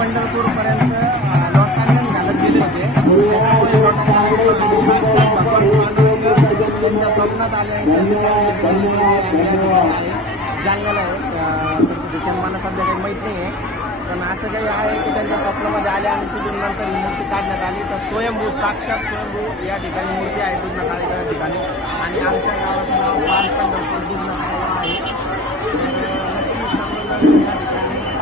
पंढरपूरपर्यंत लोकांना घालत गेले होते त्यांच्या स्वप्नात आले धन्य आहे जालेलं आहे मला सध्या काही माहिती आहे पण असं काही आहे की त्यांच्या स्वप्नामध्ये आल्या आणि तुमच्या ही मूर्ती काढण्यात आली तर स्वयंभू साक्षात स्वयंभू या ठिकाणी मूर्ती आहे तुमच्या काळात ठिकाणी आणि आमच्या